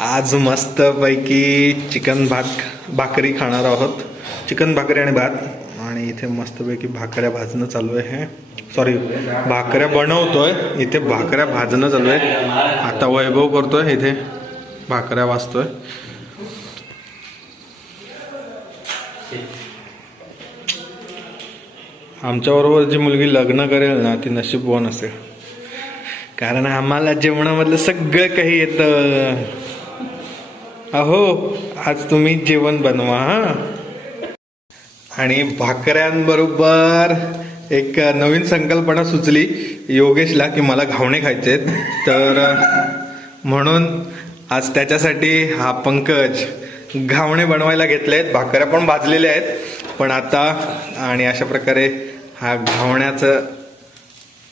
आज मस्त पैकी चिकन भाकरी खाणार आहोत. चिकन भाकरी आणि भात. आणि इथे मस्तपैकी भाकऱ्या भाजणं चालू आहे. सॉरी, भाकऱ्या बनवतोय, इथे भाकऱ्या भाजणं चालू आहे. आता वैभव करतोय, इथे भाकऱ्या भाजतोय. आमच्याबरोबर जी मुलगी लग्न करेल ना ती नशीबवान असेल, कारण आम्हाला जेवणामधलं सगळं काही येतं. अहो, आज तुम्ही जेवण बनवा. हा, आणि भाकऱ्यांबरोबर एक नवीन संकल्पना सुचली योगेशला की मला घावणे खायचे आहेत, तर म्हणून आज त्याच्यासाठी हा पंकज घावणे बनवायला घेतलेत. भाकऱ्या पण भाजलेल्या आहेत पण आता. आणि अशा प्रकारे हा घावण्याचं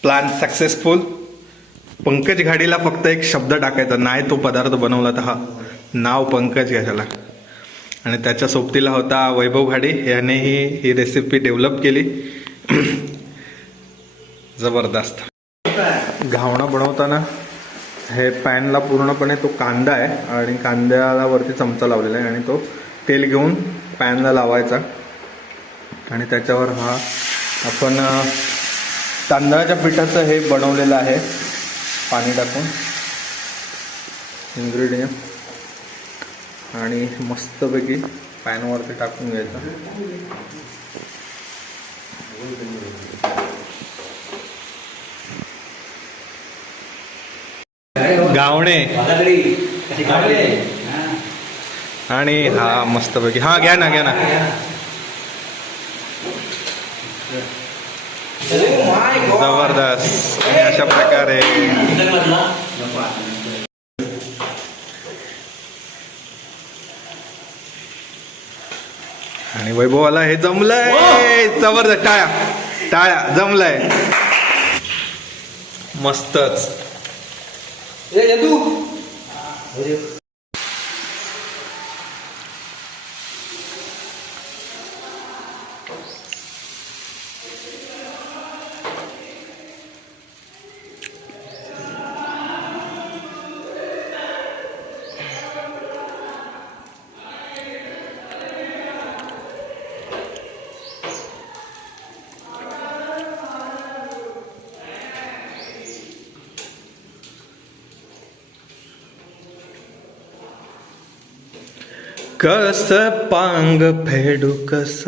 प्लॅन सक्सेसफुल. पंकज घाडीला फक्त एक शब्द टाकायचा, नाही तो पदार्थ बनवला तर हा नाव पंकज घ्यायला. आणि त्याच्या सोबतीला होता वैभव घाडी, यानेही ही रेसिपी डेव्हलप केली. जबरदस्त. घावणं बनवताना हे पॅनला पूर्णपणे तो कांदा आहे आणि कांद्याला वरती चमचा लावलेला आहे आणि तो तेल घेऊन पॅनला लावायचा. आणि त्याच्यावर हा आपण तांदळाच्या पिठाचं हे बनवलेलं आहे, पाणी टाकून इन्ग्रेडियंट, आणि मस्तपैकी पॅनवरती टाकून घ्यायचं. घावणे आणि हा मस्तपैकी. हा घ्या ना, घ्या ना. जबरदस्त. आणि अशा प्रकारे आणि वैभवाला हे जमलंय. जबरदस्त. टाळ्या टाळ्या. जमलंय मस्तच. कस पांग फेडू कस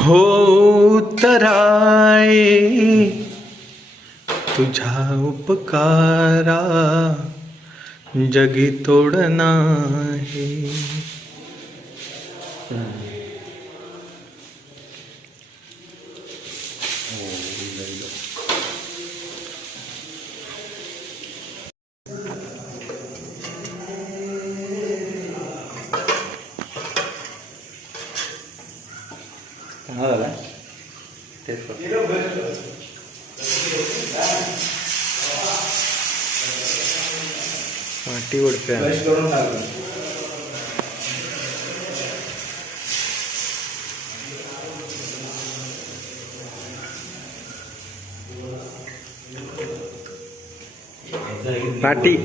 हो तराय तुझ्या उपकारा जगी तोड नाही. माटी उडते. पाटी.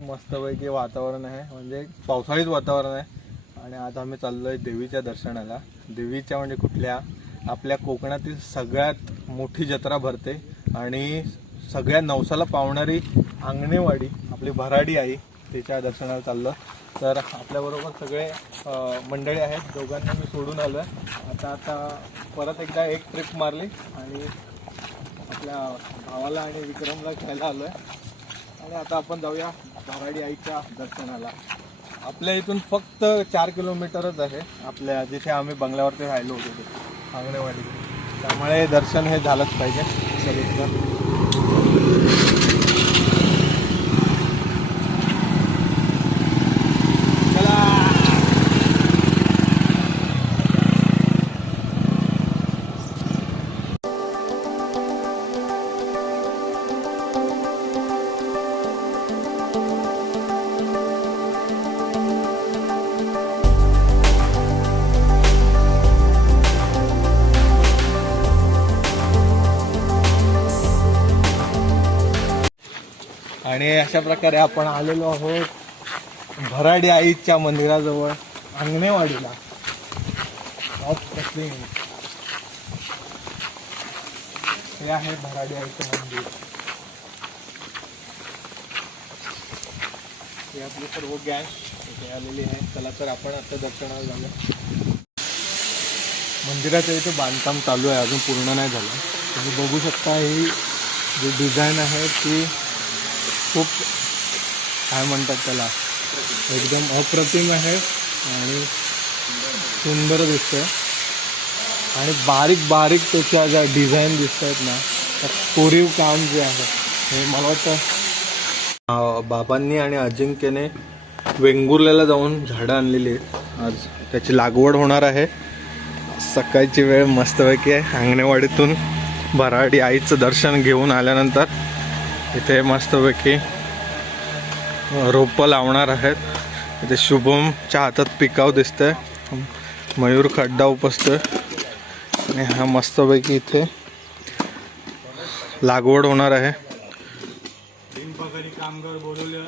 मस्तपैकी वातावरण आहे, म्हणजे पावसाळीच वातावरण आहे. आणि आज आम्ही चाललोय देवीच्या दर्शनाला. देवीच्या म्हणजे कुठल्या, आपल्या कोकणातील सगळ्यात मोठी जत्रा भरते आणि सगळ्या नवसाला पावणारी अंगणेवाडी आपली भराडी आई, तिच्या दर्शनाला चाललं. तर आपल्याबरोबर सगळे मंडळी आहेत. दोघांना मी सोडून आलो आहे. आता परत एकदा एक ट्रिप मारली आणि आपल्या भावाला आणि विक्रमला घ्यायला आलो आहे. आणि आता आपण जाऊया भराडी आईच्या दर्शनाला. आपल्या इथून फक्त 4 किलोमीटरच आहे, आपल्या जिथे आम्ही बंगल्यावरती राहिलो होतो ते अंगणेवाडी. त्यामुळे दर्शन हे झालंच पाहिजे सगळीकडं. आणि अशा प्रकारे आपण आलेलो आहोत भराडी आईच्या मंदिराजवळ अंगणेवाडीला. हे आहे भराडी आईचं मंदिर. हे आपली सर्व गँग इथे आलेली आहे. चला तर आपण आता दर्शनाला झालं. मंदिराचं इथे बांधकाम चालू आहे, अजून पूर्ण नाही झालं. तुम्ही बघू शकता ही जी डिझाईन आहे ती खूप काय म्हणतात त्याला एकदम अप्रतिम आहे आणि सुंदर दिसतंय. आणि बारीक बारीक त्याच्या ज्या डिझाईन दिसत आहेत ना त्या कोरीव काम जे आहे हे मला वाटतं बाबांनी आणि अजिंक्यने वेंगुर्ल्याला जाऊन झाडं आणलेली आहेत. आज त्याची लागवड होणार आहे. सकाळची वेळ मस्तपैकी आहे. अंगणेवाडीतून भराडी आईचं दर्शन घेऊन आल्यानंतर इथे मस्तपैकी रोपं लावणार आहेत. इथे शुभमच्या हातात पिकाव दिसतंय, मयूर खड्डा उपसतोय आणि हा मस्तपैकी इथे लागवड होणार आहे. कामगार बोलवले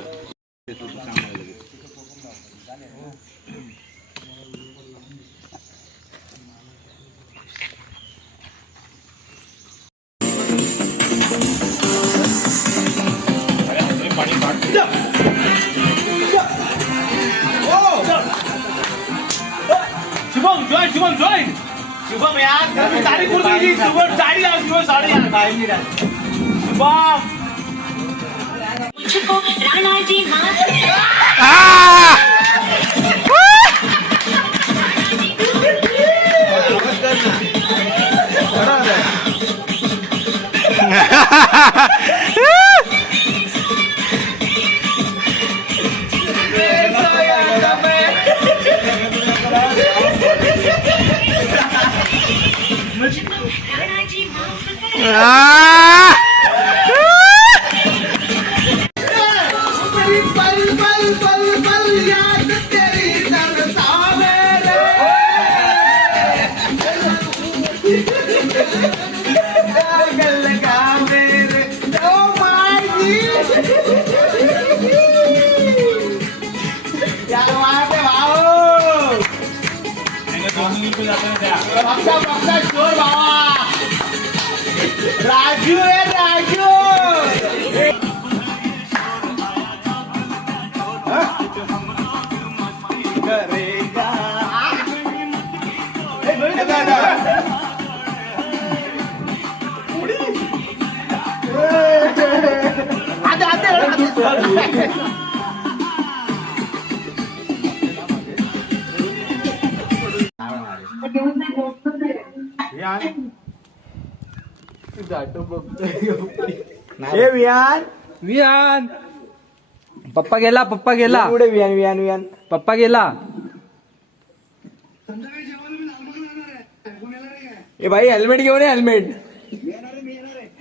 शुभम जॉइन शुभम यार तारीख बोल दी शुभम साड़ी आ शुभम साड़ी यार भाई मेरा शुभम मुझको राणा जी राजू है राजू करेगा विहान पप्पा गेला पुढे वियान पप्पा गेला. ए भाई हेल्मेट घेऊन ये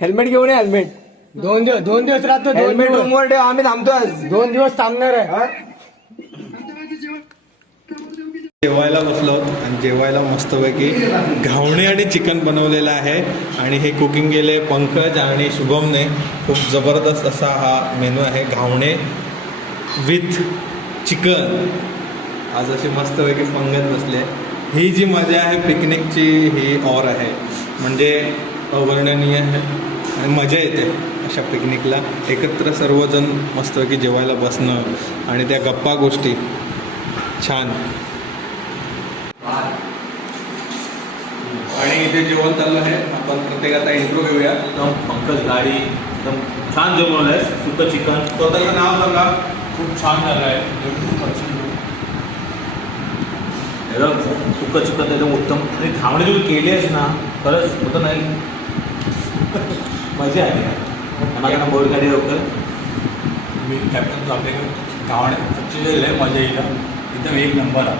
हेल्मेट घेऊन ये हेल्मेट. दोन दिवस राहतो. हेल्मेट रूमवर ठेव, आम्ही थांबतो आज 2 दिवस थांबणार आहे. जेवायला बसलो आणि जेवायला मस्तपैकी घावणे आणि चिकन बनवलेलं आहे. आणि हे कुकिंग केले पंकज आणि शुभमने. खूप जबरदस्त असा हा मेनू आहे, घावणे विथ चिकन. आज अशी मस्तपैकी पंगत बसले. ही जी मजा आहे पिकनिकची ही और आहे, म्हणजे अवर्णनीय आहे आणि मजा येते अशा पिकनिकला. एकत्र सर्वजण मस्तपैकी जेवायला बसणं आणि त्या गप्पा गोष्टी छान. आणि इथे जेवण चालू आहे. आपण प्रत्येकाचा इंट्रो घेऊया. एकदम पंकज गाडी एकदम छान जेवण आहे. सुकं चिकन. स्वतःचं नाव सांगा. खूप छान झालं आहे. एकदम सुकं चिकन एकदम उत्तम. आणि घावणे तुम्ही केली आहेस ना खरंच होतं नाही मजा आहे. माझं नाव बोर गाडी लवकर. मी कॅप्टन चालते गावणे ॲक्च्युली लय मजा येईल. एकदम एक नंबर आहे.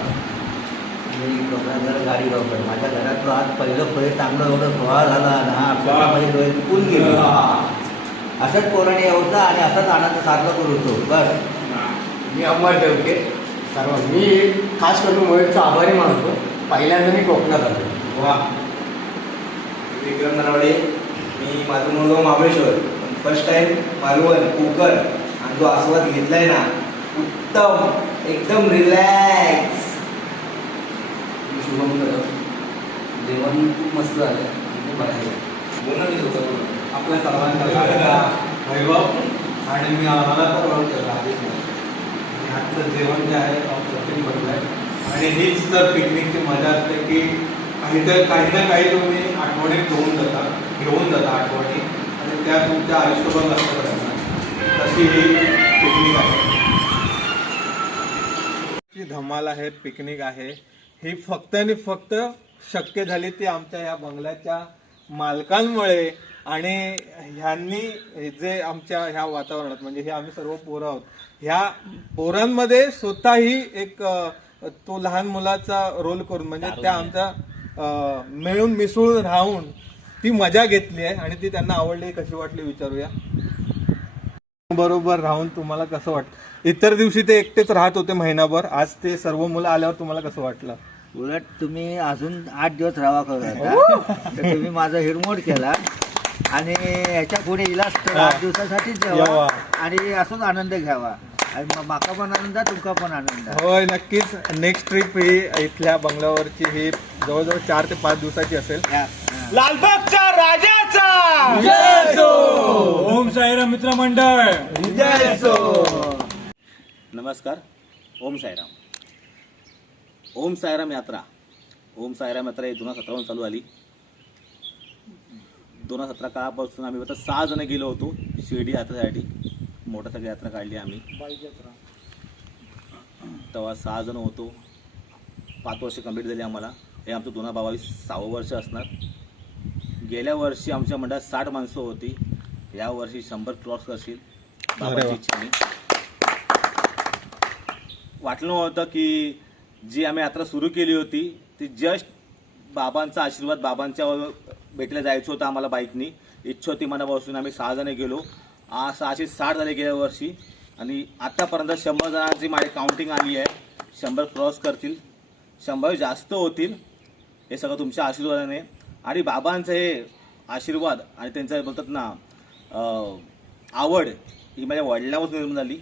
मी डोंगरांवर गाडी लवकर माझ्या घरात आज पहिलं पहिले चांगलं एवढं सोहळा झाला ना आपल्याला माझे डोळे चुकून गेले. असंच पोराने यायचं आणि असंच आनंद साजरा करू होतो बस. मी अमर देवके सर्व मी खास करून मोहितचा आभारी मानतो. पहिल्यांदा मी कोकणात आलो. वा. विक्रम नरवडे. मी माझं मूळ गाव महाबळेश्वर, फर्स्ट टाईम मालवण कोकण जो आस्वाद घेतलाय ना उत्तम एकदम रिलॅक्स. शुभम जेवण खूप मस्त झालं, खूप भारी. आपल्या सर्वांचा वैभव आणि मी आम्हाला तर केला आजचं जेवण जे आहे अप्रतिम बनलं आहे. आणि हीच तर पिकनिकची मजा असते की काही ना काही तुम्ही आठवणी घेऊन जाता आठवणी, आणि त्या तुमच्या आयुष्यभर लक्षात राहणार. तशी ही पिकनिक आहे, जी धमाल आहे, पिकनिक आहे. ही फक्त आणि फक्त शक्य झाली ती आमच्या ह्या बंगल्याच्या मालकांमुळे. आणि ह्यांनी जे आमच्या ह्या वातावरणात, म्हणजे हे आम्ही सर्व पोरं आहोत, ह्या पोरांमध्ये स्वतःही एक तो लहान मुलाचा रोल करून, म्हणजे त्या आमच्या मिळून मिसळून राहून ती मजा घेतली आहे. आणि ती त्यांना आवडली, कशी वाटली विचारूया. बरोबर राहून तुम्हाला कसं वाटतं? इतर दिवशी ते एकटेच राहत होते महिनाभर, आज ते सर्व मुलं आल्यावर तुम्हाला कसं वाटलं? उलट तुम्ही अजून 8 दिवस राहा करूया, तर तुम्ही माझा हिरमोड केला. आणि ह्याच्या पुढे इलाज तर 8 दिवसासाठीच जेवा आणि असंच आनंद घ्यावा. आणि माका पण आनंद, तुमका पण आनंद. होय, नक्कीच. नेक्स्ट ट्रिप ही इथल्या बंगल्यावरची ही जवळजवळ 4 ते 5 दिवसाची असेल. लालबागच्या राजाचा ओम साईराम मित्रमंडळ. नमस्कार. ओम साईराम. ओम साईराम यात्रा ही 2017 चालू आली. 2017 काळापासून आम्ही आता 6 जण गेलो होतो शिर्डी यात्रेसाठी. मोठ्या सगळी यात्रा काढली आम्ही. तेव्हा 6 जण होतो. 5 वर्ष कंप्लीट झाली आम्हाला. हे आमचं 2022 वर्ष असणार. गेल्या वर्षी आमच्या मंडळात 60 माणसं होती. या वर्षी 100 क्रॉस करशील बाबाची इच्छेने. वाटलं नव्हतं की जी आम्ही यात्रा सुरू केली होती ती जस्ट बाबांचा आशीर्वाद, बाबांच्या भेटीला जायचं होतं आम्हाला बाईकनी. इच्छा होती मनापासून. आम्ही 6 जण गेलो. 660 झाले गेल्या वर्षी. आणि आतापर्यंत 100 जणांची माझी काउंटिंग आली आहे. 100 क्रॉस करतील, 100 जास्त होतील. हे सगळं तुमच्या आशीर्वादाने. आणि बाबांचं हे आशीर्वाद आणि त्यांचं बोलतात ना आवड ही माझ्या वडिलांपासून निर्माण झाली.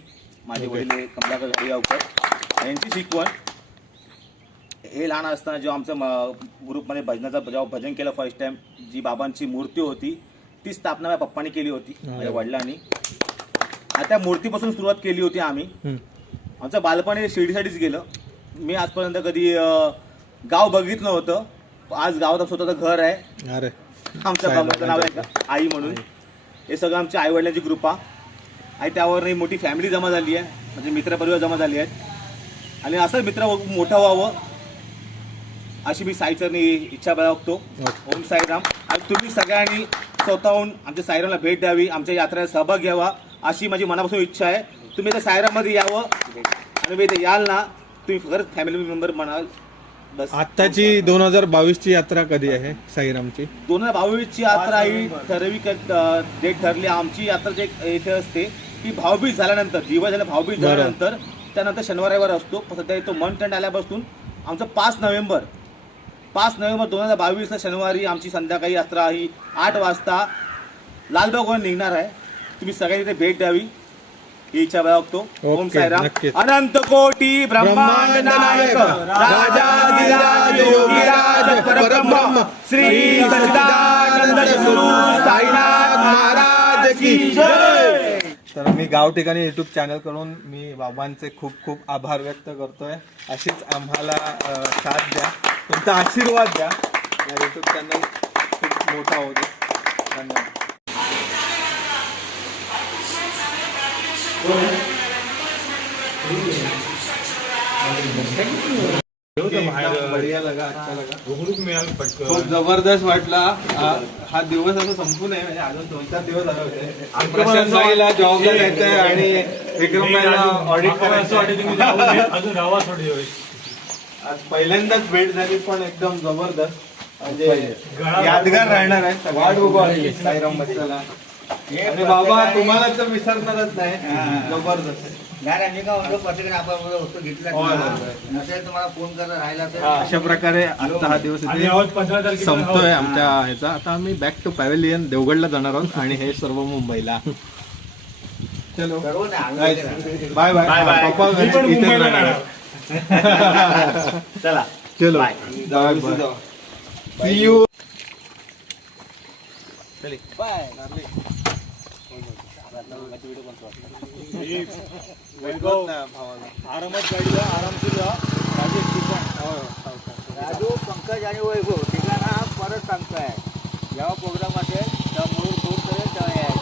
माझे वडील हे कमलाकर घाडीगावकर यांची शिकवण. हे लहान असताना जेव्हा आमचं ग्रुपमध्ये भजनाचा जेव्हा भजन केलं फर्स्ट टाइम, जी बाबांची मूर्ती होती ती स्थापना माझ्या पप्पांनी केली होती, माझ्या वडिलांनी. आणि त्या मूर्तीपासून सुरुवात केली होती आम्ही. आमचं बालपण हे शिर्डीसाठीच गेलं. मी आजपर्यंत कधी गाव बघितलं नव्हतं. आज गावात स्वतःचं घर आहे. अरे आमच्या बाबाचं नाव आहे आई म्हणून. हे सगळं आमच्या आई वडिलांची कृपा. आणि त्यावर मोठी फॅमिली जमा झाली आहे, म्हणजे मित्रपरिवार जमा झाली आहेत. आणि असं मित्र मोठं व्हावं अशी मी साईचरणी इच्छा बाळगतो. ओम साईराम. आणि तुम्ही सगळ्यांनी स्वतःहून आमच्या साईरामला भेट द्यावी, आमच्या यात्रेला सहभाग घ्यावा अशी माझी मनापासून इच्छा आहे. तुम्ही त्या साईराममध्ये यावं. आणि मी इथे याल ना, तुम्ही खरंच फॅमिली मेंबर म्हणाल. बस. आत्ताची 2022ची यात्रा कधी आहे साईरामची? 2022ची यात्रा ही ठराविक डेट ठरली. आमची यात्रा जे इथे असते की भाऊबीज झाल्यानंतर, दिवाळी झाल्या भाऊबीज झाल्यानंतर, त्यानंतर शनिवार रविवार असतो. सध्या तो मंथ एंड आल्यापासून आमचं 5 नोव्हेंबर 2022ला शनिवारी आमची संध्याकाळी यात्रा ही 8 वाजता लालबागवरून निघणार आहे. तुम्ही सगळ्यांनी इथे भेट द्यावी ही इच्छा बाळगतो. ओम साईराम. अनंत कोटी ब्रह्मांड नायक राजाधिराज योगीराज परब्रह्म श्री सच्चिदानंद सद्गुरु साईनाथ महाराज की जय. तर मी गाव ठिकाणी युट्यूब चॅनल करून मी बाबांचे खूप खूप आभार व्यक्त करतोय. अशीच आम्हाला साथ द्या, तुमचा आशीर्वाद द्या. या युट्यूब चॅनल खूप मोठा होऊ दे. धन्यवाद. बढिया लगा, अच्छा लगा. खूप जबरदस्त वाटला. हा दिवस असं संपू नये, म्हणजे अजून 2-4 दिवस झाले होते. प्रशांत भाईला जॉबला जायचंय आणि विक्रम भाईला ऑडिट करायचं. अजून राहा थोडी वेळ. आज पहिल्यांदाच भेट झाली, पण एकदम जबरदस्त, म्हणजे यादगार राहणार आहे. वाट बघू साईराम बच्चाला. आणि बाबा तुम्हाला तर विसरणारच नाही. जबरदस्त आहे. मी का म्हणतो प्रत्येकाने आपण वस्तू घेतला नसेल तुम्हाला फोन करत राहिला तर. अशा प्रकारे आजचा हा दिवस इथे संपतोय आमच्या ह्याचा. आता आम्ही बॅक टू पॅव्हेलियन देवगडला जाणार आहोत आणि हे सर्व मुंबईला. चलो सर्व नाही आम्ही बाय बाय बाय बाय. पप्पा मी पण इथेच मुंबईला राहणार. चला चलो bye. Bye bye see you आरामात गाडीला आरामशीर राहा. राजू पंकज आणि वैभव ठिकाणा परत सांगतोय जेव्हा प्रोग्राम असेल तेव्हा मूळ फोन करेल तेव्हा यायचं.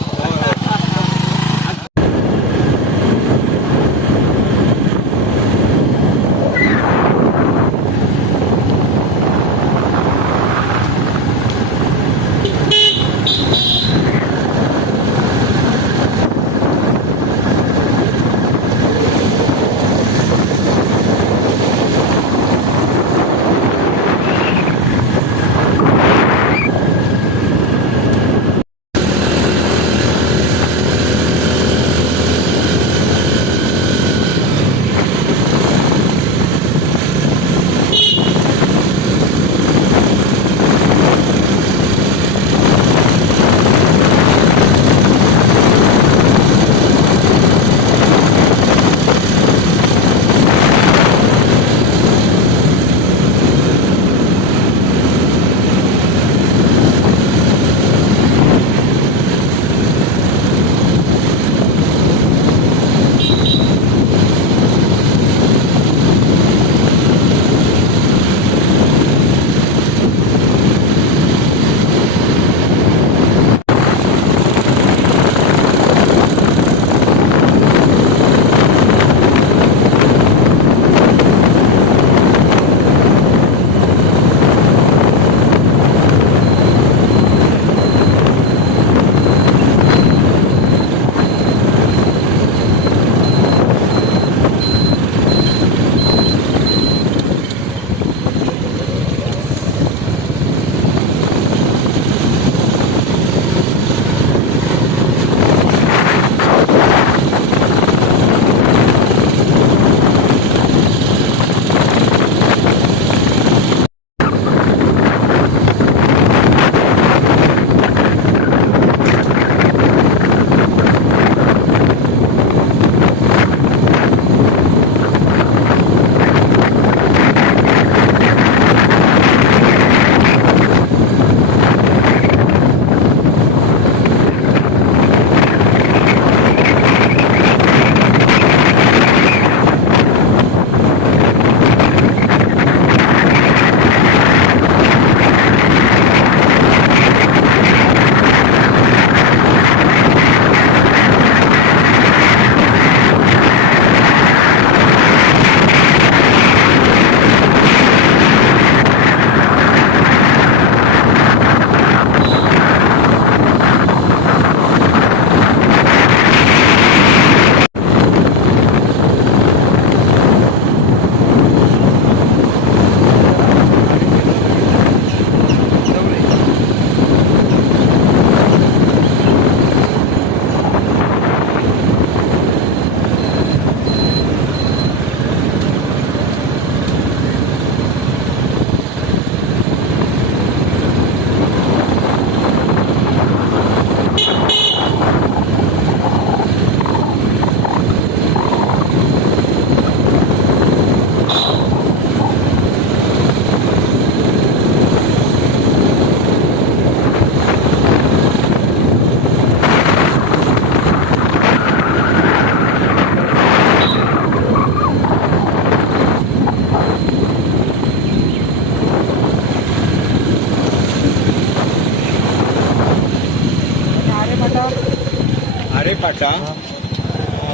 फाटा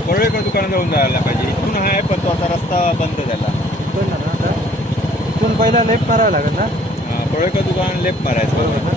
पडळकर दुकानात जाऊन जायला पाहिजे. इथून आहे पण तो आता रस्ता बंद झाला. इथून पहिला लेफ्ट मारावं लागेल ना. पडळकर दुकान लेफ्ट मारायचं.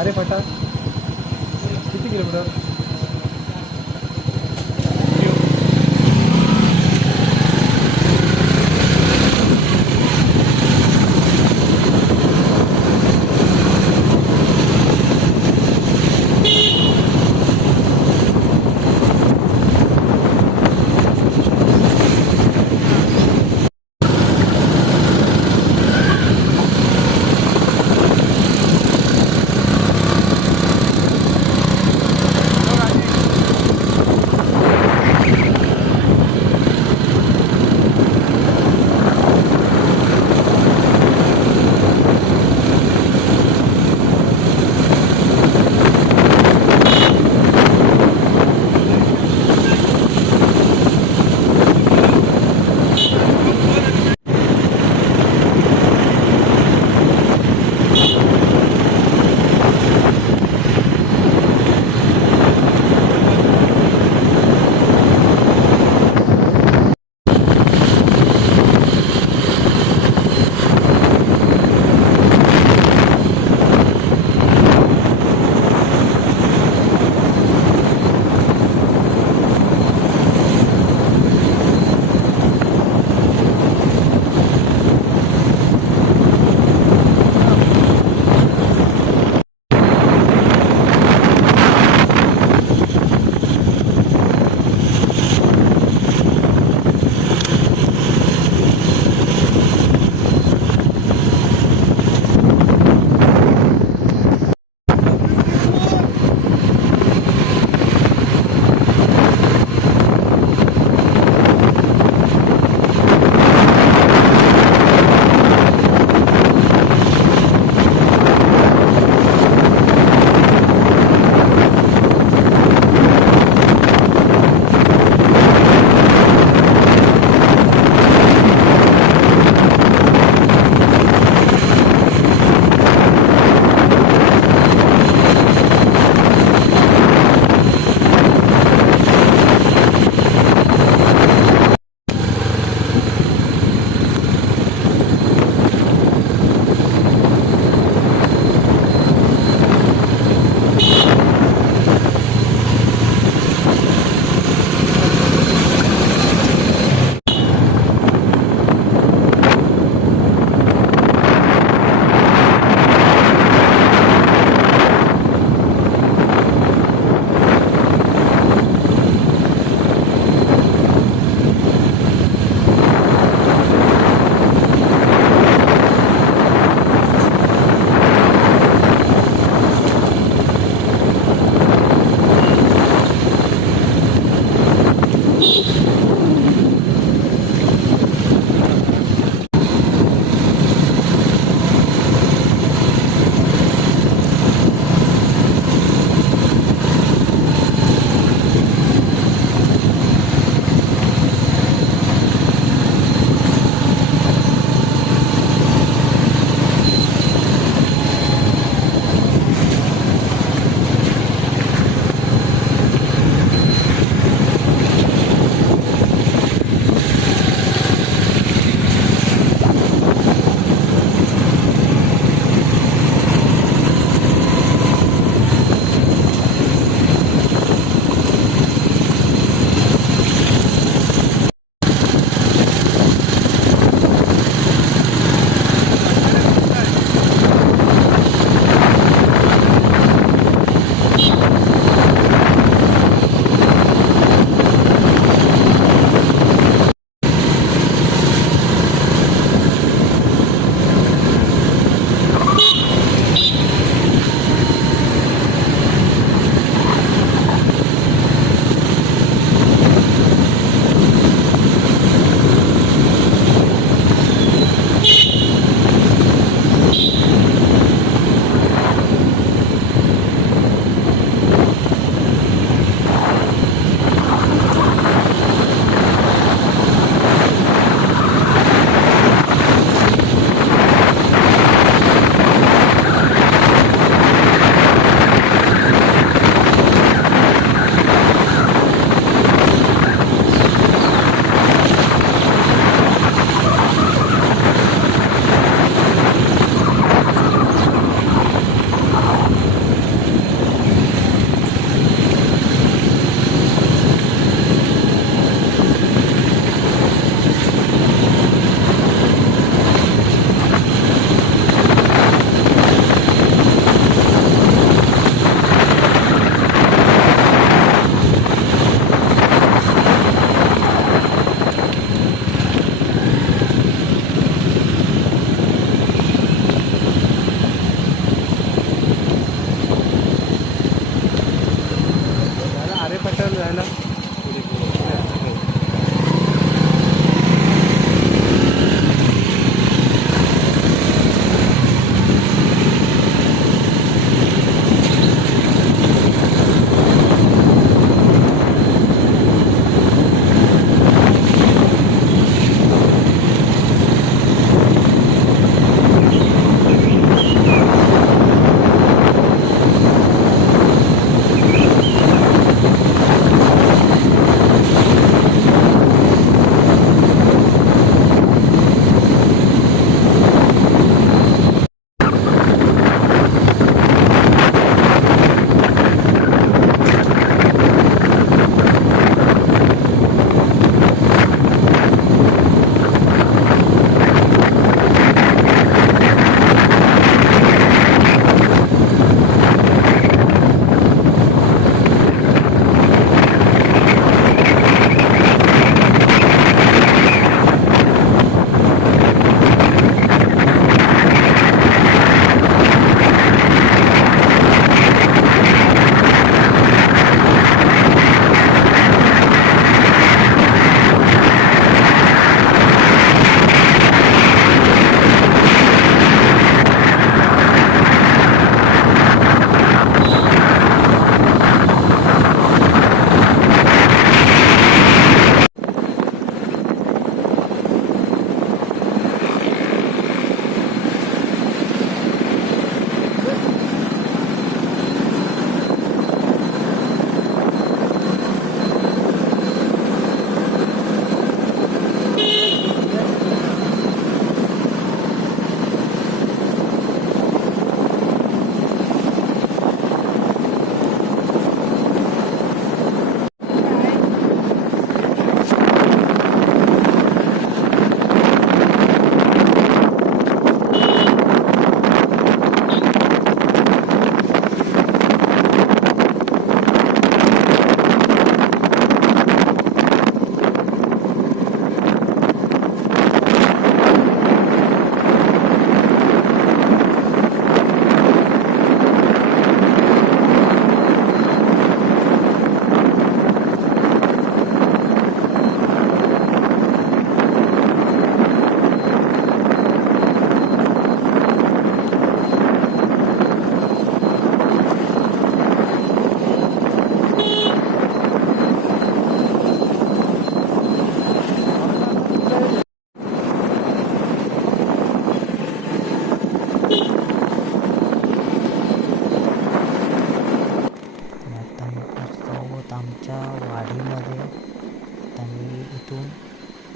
अरे फटा किती किलोमीटर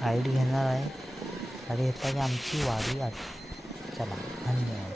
गाईड घेणार आहे गाडी घेतला की आमची वारी आहे चला धन्यवाद